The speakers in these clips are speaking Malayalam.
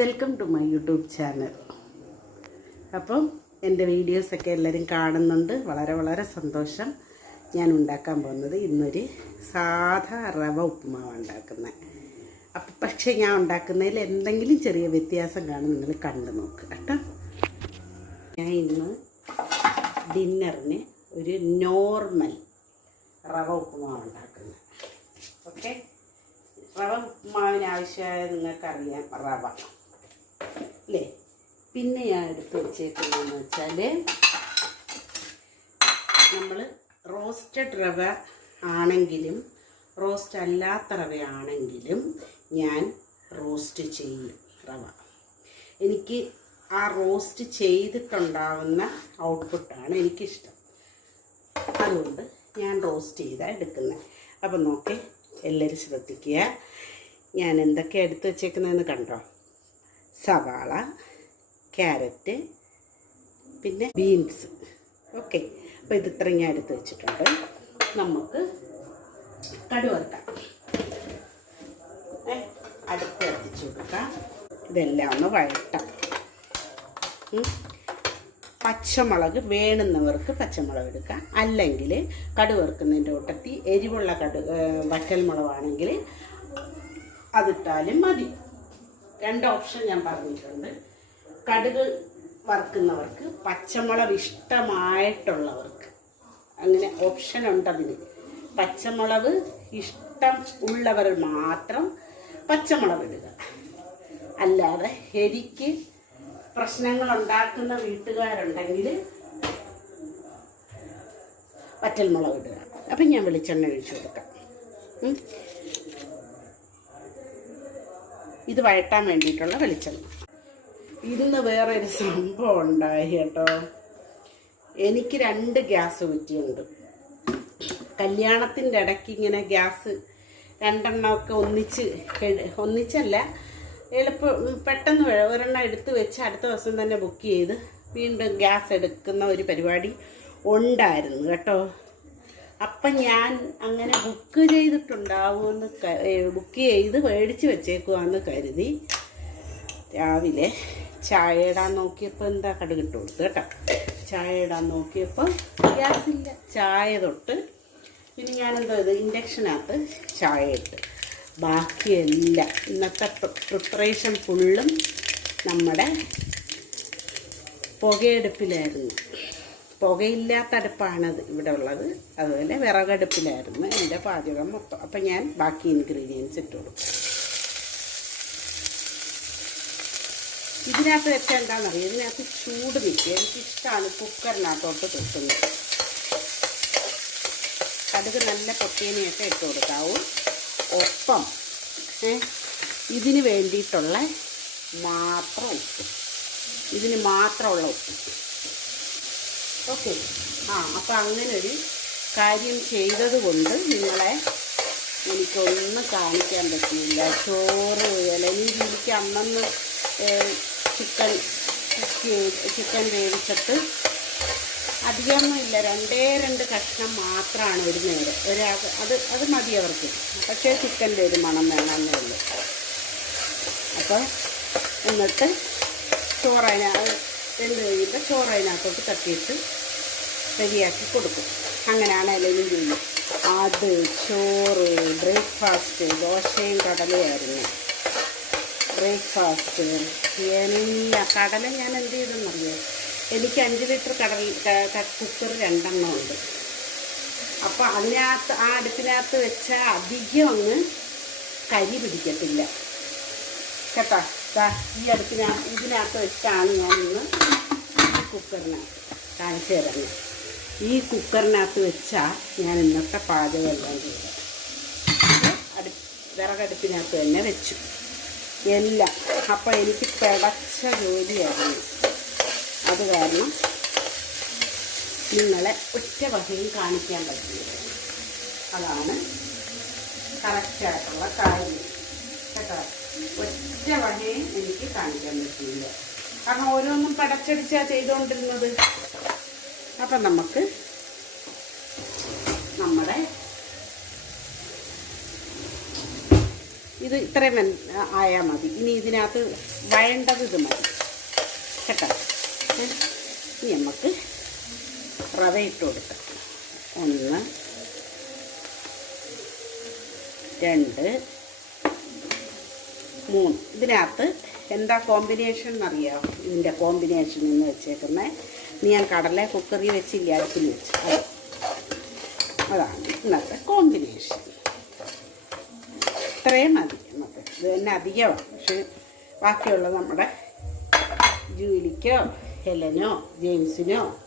Welcome to my YouTube channel. അപ്പം എന്റെ വീഡിയോസൊക്കെ എല്ലാവരും കാണുന്നുണ്ട്. വളരെ വളരെ സന്തോഷം. ഞാൻ ഉണ്ടാക്കാൻ പോകുന്നത് ഇന്നൊരു സാധാ റവ ഉപ്പുമാവ് ഉണ്ടാക്കുന്നത്. അപ്പം പക്ഷേ ഞാൻ ഉണ്ടാക്കുന്നതിൽ എന്തെങ്കിലും ചെറിയ വ്യത്യാസം കാണും നിങ്ങൾ കണ്ടു നോക്ക് കേട്ടോ. ഞാൻ ഇന്ന് ഡിന്നറിന് ഒരു നോർമൽ റവ ഉപ്പുമാവ് ഉണ്ടാക്കുന്നത്. ഓക്കെ? റവ ഉപ്പുമാവിന് ആവശ്യമായ നിങ്ങൾക്കറിയാം റവ. അല്ലേ പിന്നെ ഞാൻ എടുത്ത് വെച്ചേക്കുന്നതെന്ന് വെച്ചാൽ നമ്മൾ റോസ്റ്റഡ് റവ ആണെങ്കിലും റോസ്റ്റ് അല്ലാത്ത റവയാണെങ്കിലും ഞാൻ റോസ്റ്റ് ചെയ്യും റവ. എനിക്ക് ആ റോസ്റ്റ് ചെയ്തിട്ടുണ്ടാവുന്ന ഔട്ട്പുട്ടാണ് എനിക്കിഷ്ടം. അതുകൊണ്ട് ഞാൻ റോസ്റ്റ് ചെയ്താണ് എടുക്കുന്നത് അപ്പം നോക്കി എല്ലാവരും ശ്രദ്ധിക്കുക. ഞാൻ എന്തൊക്കെ എടുത്ത് വെച്ചേക്കുന്നതെന്ന് കണ്ടോ? സവാള ക്യാരറ്റ് പിന്നെ ബീൻസ്. ഓക്കെ. അപ്പോൾ ഇത് ഇത്രയും ഞാൻ എടുത്ത് വെച്ചിട്ടുണ്ട്. നമുക്ക് കടുവറുക്കാം അടുത്ത് കത്തിച്ച് കൊടുക്കാം. ഇതെല്ലാം ഒന്ന് വഴട്ടാം പച്ചമുളക് വേണുന്നവർക്ക് പച്ചമുളക് എടുക്കാം. അല്ലെങ്കിൽ കടുവറുക്കുന്നതിന്റെ കൂട്ടത്തിൽ എരിവുള്ള കടു വറ്റൽ മുളകാണെങ്കിൽ അതിട്ടാലും മതി. രണ്ട് ഓപ്ഷൻ ഞാൻ പറഞ്ഞിട്ടുണ്ട്. കടുക് വറുക്കുന്നവർക്ക് പച്ചമുളക് ഇഷ്ടമായിട്ടുള്ളവർക്ക്. അങ്ങനെ ഓപ്ഷൻ ഉണ്ട് അതിന് പച്ചമുളക് ഇഷ്ടം ഉള്ളവർ മാത്രം പച്ചമുളക് ഇടുക. അല്ലാതെ എരിക്ക് പ്രശ്നങ്ങൾ ഉണ്ടാക്കുന്ന വീട്ടുകാരുണ്ടെങ്കിൽ വറ്റൽമുളക് ഇടുക. അപ്പം ഞാൻ വെളിച്ചെണ്ണ ഒഴിച്ചു കൊടുക്കാം. ഇത് വഴട്ടാൻ വേണ്ടിയിട്ടുള്ള വെളിച്ചെണ്ണ. വേറെ ഒരു സംഭവം ഉണ്ടായി കേട്ടോ. എനിക്ക് രണ്ട് ഗ്യാസ് കുറ്റിയുണ്ട് കല്യാണത്തിന്റെ ഇടയ്ക്ക് ഇങ്ങനെ ഗ്യാസ് രണ്ടെണ്ണമൊക്കെ ഒന്നിച്ച് ഒന്നിച്ചല്ല എളുപ്പം പെട്ടെന്ന് ഒരെണ്ണം എടുത്ത് വെച്ച് അടുത്ത ദിവസം തന്നെ ബുക്ക് ചെയ്ത് വീണ്ടും ഗ്യാസ് എടുക്കുന്ന ഒരു പരിപാടി ഉണ്ടായിരുന്നു കേട്ടോ. അപ്പം ഞാൻ അങ്ങനെ ബുക്ക് ചെയ്തിട്ടുണ്ടാവുമെന്ന് ബുക്ക് ചെയ്ത് മേടിച്ച് വെച്ചേക്കുവാന്ന് കരുതി രാവിലെ ചായ ഇടാൻ നോക്കിയപ്പോൾ എന്താ കടുകിട്ട് കൊടുത്ത് കേട്ടോ. ചായ ഇടാൻ നോക്കിയപ്പോൾ ഗ്യാസില്ല ചായ തൊട്ട് പിന്നെ ഞാനെന്തോ ഇത് ഇൻഡക്ഷനകത്ത് ചായ ഇട്ട്. ബാക്കിയെല്ലാം ഇന്നത്തെ പ്രിപ്പറേഷൻ ഫുള്ളും നമ്മുടെ പുകയെടുപ്പിലായിരുന്നു. പുകയില്ലാത്ത അടുപ്പാണത് ഇവിടെ ഉള്ളത്. അതുപോലെ വിറകടുപ്പിലായിരുന്നു എന്റെ പാചകം മൊത്തം. അപ്പം ഞാൻ ബാക്കി ഇൻഗ്രീഡിയൻസ് ഇട്ട് കൊടുക്കും ഇതിനകത്ത് വെച്ചാൽ എന്താണെന്നറിയാം? ഇതിനകത്ത് ചൂട് നിൽക്കുക. എനിക്കിഷ്ടമാണ് കുക്കറിനകത്തോട്ട് തൊട്ടുന്നത് കടുക് നല്ല പൊട്ടിയനെയൊക്കെ ഇട്ട് കൊടുക്കാവൂ. ഒപ്പം ഇതിന് വേണ്ടിയിട്ടുള്ള മാത്രം ഉപ്പ്. ഇതിന് മാത്രമുള്ള ഉപ്പ്. ഓക്കെ. ആ അപ്പം അങ്ങനെ ഒരു കാര്യം ചെയ്തത് കൊണ്ട് നിങ്ങളെ എനിക്കൊന്നും കാണിക്കാൻ പറ്റിയില്ല. ചോറ് ഇലനീര് എനിക്ക് അന്നന്ന് ചിക്കൻ ചിക്കൻ വേവിച്ചിട്ട് അധികമൊന്നും ഇല്ല രണ്ടേ രണ്ട് കഷ്ണം മാത്രമാണ് ഒരു നേരം. ഒരു അത് അത് മതി അവർക്ക്. പക്ഷേ ചിക്കന്റെ ഒരു മണം വേണമെന്നേ ഉള്ളൂ. അപ്പോൾ എന്നിട്ട് ചോറതിന വെന്ത് കഴിയുമ്പോൾ ചോറ് അതിനകത്തോട്ട് തട്ടിയിട്ട് റെഡിയാക്കി കൊടുക്കും. അങ്ങനെയാണ് എല്ലാവരും ചെയ്യുന്നത് അത് ചോറ് ബ്രേക്ക്ഫാസ്റ്റ് ദോശയും കടലയായിരുന്നു ബ്രേക്ക്ഫാസ്റ്റ് എല്ലാ കടല ഞാൻ എന്ത് ചെയ്തെന്നറിയോ എനിക്ക് അഞ്ച് ലിറ്റർ കടൽ കുക്കർ രണ്ടെണ്ണം ഉണ്ട്. അപ്പോൾ അതിനകത്ത് ആ അടുപ്പിനകത്ത് വെച്ചാൽ അധികം അങ്ങ് കരി പിടിക്കത്തില്ല. കേട്ടോ? ദാ അടുത്ത് ഞാൻ ഇതിനകത്ത് വെച്ചാണ് ഞാനിന്ന് ഈ കുക്കറിനകത്ത് കാണിച്ചു തരുന്നത് ഈ കുക്കറിനകത്ത് വെച്ചാൽ ഞാൻ ഇന്നത്തെ പാചകം എല്ലാം ചെയ്തത് അടു വിറകടുപ്പിനകത്ത് തന്നെ വെച്ചു. എല്ലാം. അപ്പോൾ എനിക്ക് പിടച്ച ജോലിയായിരുന്നു. അത് കാരണം നിങ്ങളെ ഒറ്റ വകയും കാണിക്കാൻ പറ്റില്ല അതാണ് കറക്റ്റായിട്ടുള്ള കാര്യം. കേട്ടോ? ഒറ്റ വകയും എനിക്ക് കാണിക്കാൻ പറ്റില്ല കാരണം ഓരോന്നും പടച്ചടിച്ചാണ് ചെയ്തുകൊണ്ടിരുന്നത് അപ്പം നമുക്ക് നമ്മുടെ ഇത് ഇത്രയും ആയാൽ മതി. ഇനി ഇതിനകത്ത് വേണ്ടത് ഇത് മതി. കേട്ടോ? ഇനി നമുക്ക് റവ ഇട്ട് കൊടുക്കാം. ഒന്ന് രണ്ട് മൂന്ന്. ഇതിനകത്ത് എന്താ കോമ്പിനേഷൻ എന്നറിയാമോ ഇതിന്റെ കോമ്പിനേഷൻ എന്ന് വെച്ചേക്കുന്നത് ഞാൻ കടല കുക്കറി വെച്ചില്ല അടുപ്പിൽ വെച്ച്. അത്. അതാണ് ഇന്നത്തെ കോമ്പിനേഷൻ ഇത്രയും മതി ഇന്നത്തെ. ഇത് തന്നെ അധികമാണ് പക്ഷെ ബാക്കിയുള്ള നമ്മുടെ ജൂലിക്കോ ഹെലനോ ജെയിംസിനോ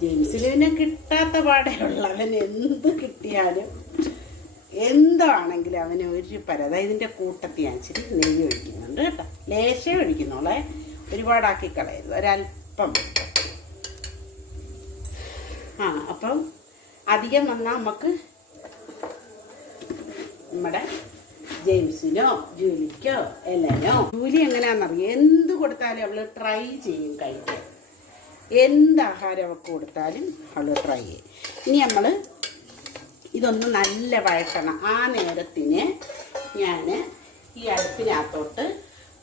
ജെയിംസിന് പിന്നെ കിട്ടാത്ത പാടേ ഉള്ളു. എന്ത് കിട്ടിയാലും. എന്താണെങ്കിലും അവന് ഒരു പരത. ഇതിന്റെ കൂട്ടത്തിൽ ഞാൻ നെയ്യ് ഒഴിക്കുന്നുണ്ട് കേട്ടോ. ലേശം ഒഴിക്കുന്നോളെ ഒരുപാടാക്കി കളയരുത്. ഒരല്പം ആ അപ്പം അധികം വന്നാൽ നമുക്ക് നമ്മുടെ ജെയിംസിനോ ജൂലിക്കോ എലനോ ജൂലി എങ്ങനെയാണെന്നറിയാം എന്ത് കൊടുത്താലും അവൾ ട്രൈ ചെയ്യും കഴിക്കാൻ. എന്ത് ആഹാരം കൊടുത്താലും അവൾ ട്രൈ ചെയ്യും. ഇനി നമ്മൾ ഇതൊന്ന് നല്ല വഴക്കണം ആ നേരത്തിന് ഞാൻ ഈ അടുപ്പിനകത്തോട്ട്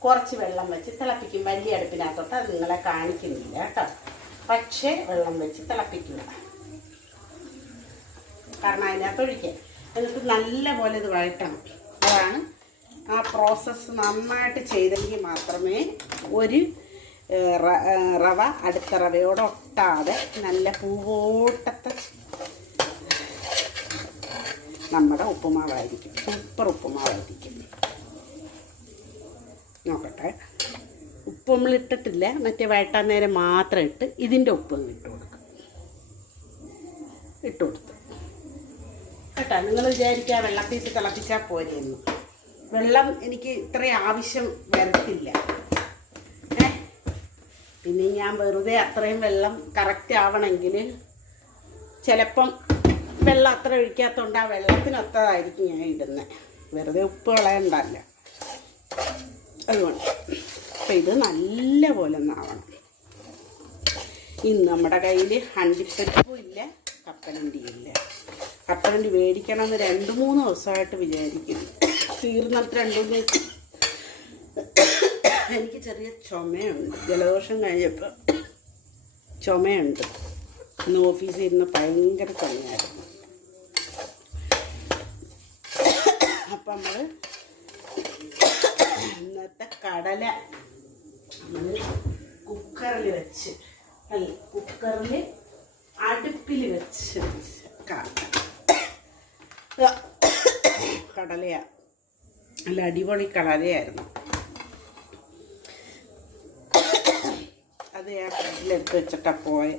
കുറച്ച് വെള്ളം വെച്ച് തിളപ്പിക്കും. വലിയ അടുപ്പിനകത്തോട്ട് അത് നിങ്ങളെ കാണിക്കുന്നില്ല കേട്ടോ. പക്ഷേ വെള്ളം വെച്ച് തിളപ്പിക്കുക. കാരണം അതിനകത്ത് ഒഴിക്കാൻ എന്നിട്ട് നല്ല പോലെ ഇത് വഴറ്റണം. അതാണ് ആ പ്രോസസ്സ് നന്നായിട്ട് ചെയ്തെങ്കിൽ മാത്രമേ ഒരു റവ അടുത്ത റവയോടൊട്ടാതെ നല്ല പൂവോട്ടത്തെ നമ്മുടെ ഉപ്പുമാവായിരിക്കും. സൂപ്പർ ഉപ്പുമാവായിരിക്കും. നോക്കട്ടെ. ഉപ്പ് നമ്മൾ ഇട്ടിട്ടില്ല. മറ്റേ വഴട്ടാൻ നേരം മാത്രം ഇട്ട് ഇതിന്റെ ഉപ്പ് ഇട്ട് കൊടുക്കും. ഇട്ട് കൊടുത്തു. കേട്ടോ? നിങ്ങൾ വിചാരിക്കുക വെള്ളത്തിൽ ഇട്ട് തിളപ്പിച്ചാൽ പോരെയെന്ന് വെള്ളം എനിക്ക് ഇത്രയും ആവശ്യം വരത്തില്ല. പിന്നെ ഞാൻ വെറുതെ അത്രയും വെള്ളം കറക്റ്റ് ആവണമെങ്കിൽ ചിലപ്പം വെള്ളം അത്ര ഒഴിക്കാത്തതുകൊണ്ട് ആ വെള്ളത്തിനൊത്തതായിരിക്കും ഞാൻ ഇടുന്നത് വെറുതെ ഉപ്പ് കളയണ്ടല്ല. അതുകൊണ്ട് അപ്പം ഇത് നല്ല പോലെ ഒന്നാവണം. ഇന്ന് നമ്മുടെ കയ്യിൽ അണ്ടിപ്പരിപ്പും ഇല്ല കപ്പലണ്ടി ഇല്ല. കപ്പലണ്ടി മേടിക്കണമെന്ന് രണ്ട് മൂന്ന് ദിവസമായിട്ട് വിചാരിക്കുന്നു. തീർന്നിട്ട് രണ്ട് മൂന്ന് എനിക്ക് ചെറിയ ചുമയുണ്ട്. ജലദോഷം കഴിഞ്ഞപ്പോൾ ചുമയുണ്ട്. ഇന്ന് ഓഫീസിൽ ഇരുന്ന് ഭയങ്കര ചുമയായിരുന്നു. അപ്പം നമ്മൾ ഇന്നത്തെ കടല നമ്മൾ കുക്കറിൽ വെച്ച് അല്ല കുക്കറിൽ അടുപ്പിൽ വെച്ച് കടലയാണ് കടലയാ. നല്ല അടിപൊളി കടലയായിരുന്നു. അത് ഞാൻ കടലെടുത്ത് വെച്ചിട്ടാണ് പോയെ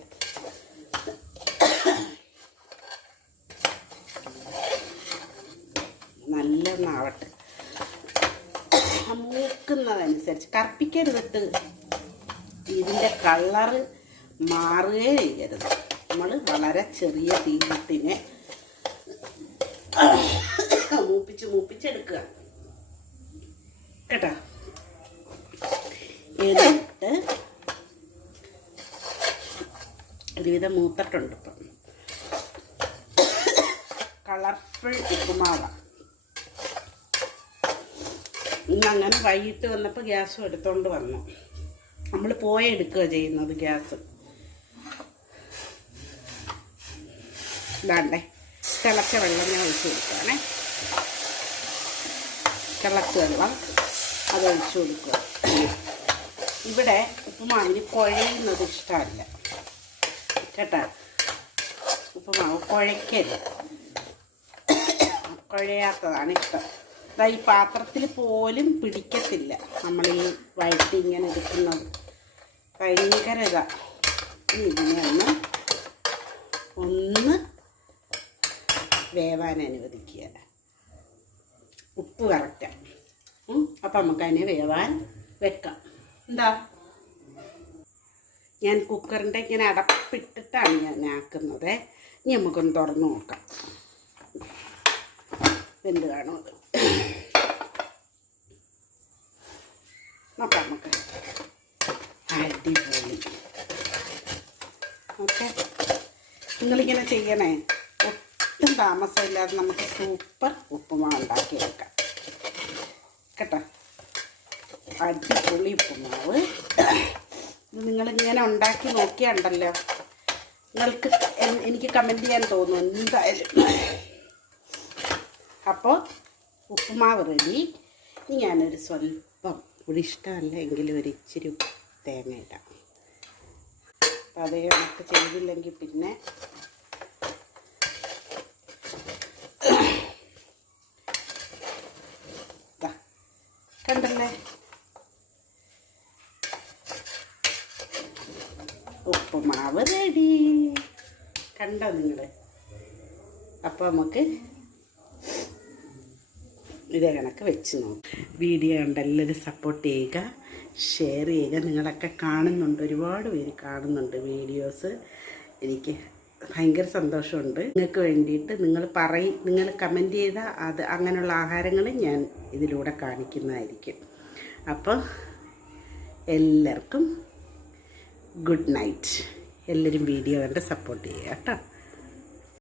നല്ലൊന്നാവട്ടെ ആ മൂക്കുന്നതനുസരിച്ച് കറുപ്പിക്കരുതിട്ട് ഇതിന്റെ കളറ് മാറുകയേ ചെയ്യരുത്. നമ്മൾ വളരെ ചെറിയ തീയിട്ടിനെ മൂപ്പിച്ച് മൂപ്പിച്ചെടുക്കുക. കേട്ടോ. എന്നിട്ട് ഒരുവിധം മൂത്തിട്ടുണ്ട് ഇപ്പം. കളർഫുൾ ഉപ്പുമാവാണ് ഇന്ന് അങ്ങനെ വൈകിട്ട് വന്നപ്പോൾ ഗ്യാസും എടുത്തോണ്ട് വന്നു. നമ്മൾ പോയ എടുക്കുക ചെയ്യുന്നത് ഗ്യാസ്. ഇതാണ്ടേ തിളച്ച വെള്ളം ഞാൻ ഒഴിച്ചു കൊടുക്കുകയാണേ തിളച്ച വെള്ളം അത് ഒഴിച്ചു കൊടുക്കുക ഇവിടെ ഉപ്പുമാവിന് കുഴയുന്നത് ഇഷ്ടമല്ല. കേട്ടോ? ഉപ്പുമാവ് കുഴയ്ക്കരുത് കുഴയാത്തതാണ് ഇഷ്ടം. ഈ പാത്രത്തിൽ പോലും പിടിക്കത്തില്ല. നമ്മൾ ഈ വഴറ്റി ഇങ്ങനെ എടുക്കുന്നത്. ഭയങ്കര ഇതാ. ഇനി ഇതിനെ ഒന്ന് വേവാൻ അനുവദിക്കുക. ഉപ്പ് കറക്റ്റാണ് അപ്പം നമുക്ക് അതിനെ വേവാൻ വെക്കാം. എന്താ? ഞാൻ കുക്കറിന്റെ ഇങ്ങനെ അടപ്പിട്ടിട്ടാണ് ഞാൻ ആക്കുന്നത്. ഇനി നമുക്കൊന്ന് തുറന്നു നോക്കാം. എന്ത് കാണും നോക്കാം നമുക്ക് അടിപൊളി. ഓക്കെ നിങ്ങളിങ്ങനെ ചെയ്യണേ. ഒട്ടും താമസമില്ലാതെ നമുക്ക് സൂപ്പർ ഉപ്പുമാവ് ഉണ്ടാക്കിയെടുക്കാം. കേട്ടോ? അടിപൊളി ഉപ്പുമാവ്. നിങ്ങളിങ്ങനെ ഉണ്ടാക്കി നോക്കിയാണ്ടല്ലോ. നിങ്ങൾക്ക് എനിക്ക് കമന്റ് ചെയ്യാൻ തോന്നുന്നു. എന്തായാലും. അപ്പോൾ ഉപ്പുമാവ് റെഡി. ഇനി ഞാനൊരു സ്വല്പം ഇവിടെ ഇഷ്ടമല്ല എങ്കിലും ഒരു ഇച്ചിരി തേങ്ങ ഇടാം. അപ്പം അതേ നമുക്ക് ചെയ്തില്ലെങ്കിൽ പിന്നെ കണ്ടല്ലേ? ഉപ്പുമാവ് റെഡി. കണ്ടോ നിങ്ങൾ അപ്പോൾ നമുക്ക് ഇതേ കണക്ക് വെച്ച് നോക്കും. വീഡിയോ കണ്ട് എല്ലാവരും സപ്പോർട്ട് ചെയ്യുക ഷെയർ ചെയ്യുക. നിങ്ങളൊക്കെ കാണുന്നുണ്ട് ഒരുപാട് പേര് കാണുന്നുണ്ട് വീഡിയോസ് എനിക്ക് ഭയങ്കര സന്തോഷമുണ്ട്. നിങ്ങൾക്ക് വേണ്ടിയിട്ട് നിങ്ങൾ പറയും നിങ്ങൾ കമന്റ് ചെയ്ത അത് അങ്ങനെയുള്ള ആഹാരങ്ങൾ ഞാൻ ഇതിലൂടെ കാണിക്കുന്നതായിരിക്കും. അപ്പോൾ എല്ലാവർക്കും ഗുഡ് നൈറ്റ് എല്ലാവരും വീഡിയോ കണ്ട് സപ്പോർട്ട് ചെയ്യുക കേട്ടോ.